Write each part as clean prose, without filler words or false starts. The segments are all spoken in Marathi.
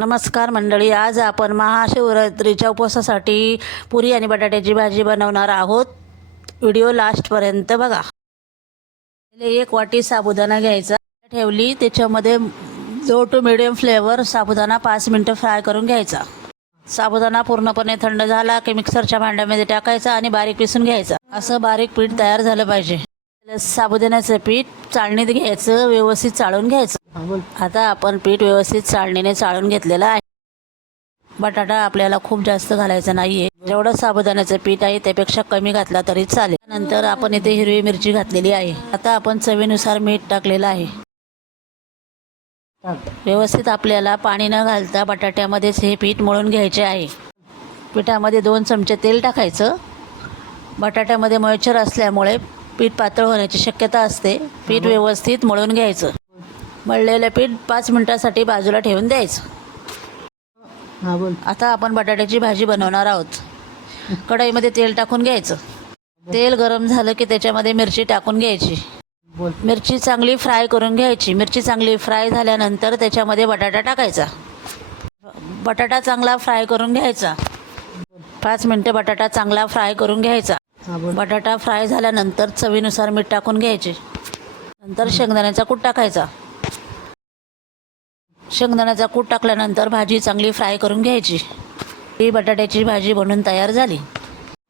नमस्कार मंडळी, आज आपण महाशिवरात्रीच्या उपवासासाठी पुरी आणि बटाट्याची भाजी बनवणार आहोत. व्हिडिओ लास्टपर्यंत बघा. एक वाटी साबुदाणा घ्यायचा, ठेवली त्याच्यामध्ये लो टू मिडियम फ्लेवर साबुदाणा 5 मिनिटं फ्राय करून घ्यायचा. साबुदाणा पूर्णपणे थंड झाला की मिक्सरच्या भांड्यामध्ये टाकायचा आणि बारीक पिसून घ्यायचा. असं बारीक पीठ तयार झालं पाहिजे. साबुदाण्याचं पीठ चाळणीत घ्यायचं, व्यवस्थित चाळून घ्यायचं. आता आपण पीठ व्यवस्थित चाळणीने चाळून घेतलेलं आहे. बटाटा आपल्याला खूप जास्त घालायचा नाहीये, जेवढं साबुदाण्याचं पीठ आहे त्यापेक्षा कमी घातला तरी चालेल. नंतर आपण इथे हिरवी मिरची घातलेली आहे. आता आपण चवीनुसार मीठ टाकलेलं आहे. व्यवस्थित आपल्याला पाणी न घालता बटाट्यामध्येच हे पीठ मळून घ्यायचे आहे. पिठामध्ये 2 चमचे तेल टाकायचं. बटाट्यामध्ये मॉइश्चर असल्यामुळे पीठ पातळ होण्याची शक्यता असते. पीठ व्यवस्थित मळून घ्यायचं. मळलेलं पीठ 5 मिनिटासाठी बाजूला ठेवून द्यायचं. आता आपण बटाट्याची भाजी बनवणार आहोत. कढईमध्ये तेल टाकून घ्यायचं. तेल गरम झालं की त्याच्यामध्ये मिरची टाकून घ्यायची. मिरची चांगली फ्राय करून घ्यायची. मिरची चांगली फ्राय झाल्यानंतर त्याच्यामध्ये बटाटा टाकायचा. बटाटा चांगला फ्राय करून घ्यायचा. 5 मिनिटं बटाटा चांगला फ्राय करून घ्यायचा. बटाटा फ्राय झाल्यानंतर चवीनुसार मीठ टाकून घ्यायचे. नंतर शेंगदाण्याचा कूट टाकायचा. शेंगदाण्याचा कूट टाकल्यानंतर भाजी चांगली फ्राय करून घ्यायची. ही बटाट्याची भाजी बनवून तयार झाली.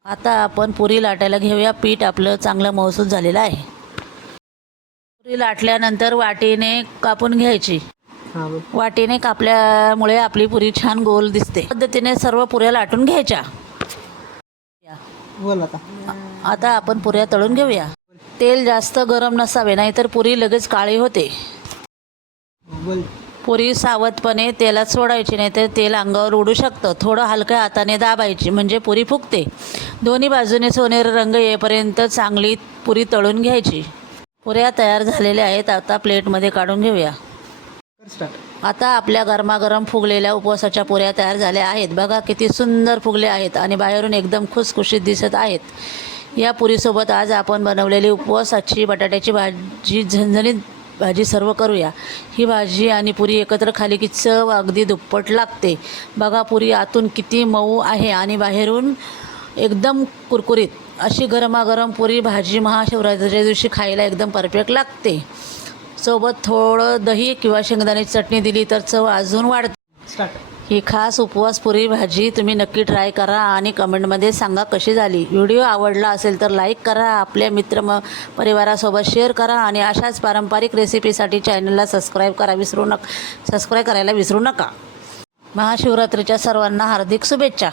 आता आपण पुरी लाटायला घेऊया. पीठ आपलं चांगलं मऊसूत झालेलं आहे. पुरी लाटल्यानंतर वाटीने कापून घ्यायची. वाटीने कापल्यामुळे आपली पुरी छान गोल दिसते. पद्धतीने सर्व पुऱ्या लाटून घ्यायच्या. आता आपण पुऱ्या तळून घेऊया. तेल जास्त गरम नसावे, नाहीतर पुरी लगेच काळी होते. पुरी सावधपणे तेलात सोडायची, नाहीतर तेल अंगावर उडू शकतं. थोडं हलक्या हाताने दाबायची म्हणजे पुरी फुगते. दोन्ही बाजूने सोनेरी रंग येईपर्यंत चांगली पुरी तळून घ्यायची. पुऱ्या तयार झालेल्या आहेत. आता प्लेटमध्ये काढून घेऊया. आता आपल्या गरमागरम फुगलेल्या उपवासाच्या पुऱ्या तयार झाल्या आहेत. बघा किती सुंदर फुगल्या आहेत आणि बाहेरून एकदम खुसखुशीत दिसत आहेत. या पुरीसोबत आज आपण बनवलेली उपवासाची बटाट्याची भाजी, झणझणीत भाजी सर्व करूया. ही भाजी आणि पुरी एकत्र खाली की चव अगदी दुप्पट लागते. बघा पुरी आतून किती मऊ आहे आणि बाहेरून एकदम कुरकुरीत. अशी गरमागरम पुरी भाजी महाशिवरात्रीच्या दिवशी खायला एकदम परफेक्ट लागते. सोबत थोडं दही किंवा शेंगदाण्याची चटणी दिली तर चव अजून वाढते. ही खास उपवास पुरी भाजी तुम्ही नक्की ट्राय करा आणि कमेंटमध्ये सांगा कशी झाली. व्हिडिओ आवडला असेल तर लाईक करा, आपल्या मित्र परिवारासोबत शेअर करा आणि अशाच पारंपरिक रेसिपीसाठी चॅनलला सबस्क्राईब करायला विसरू नका. महाशिवरात्रीच्या सर्वांना हार्दिक शुभेच्छा.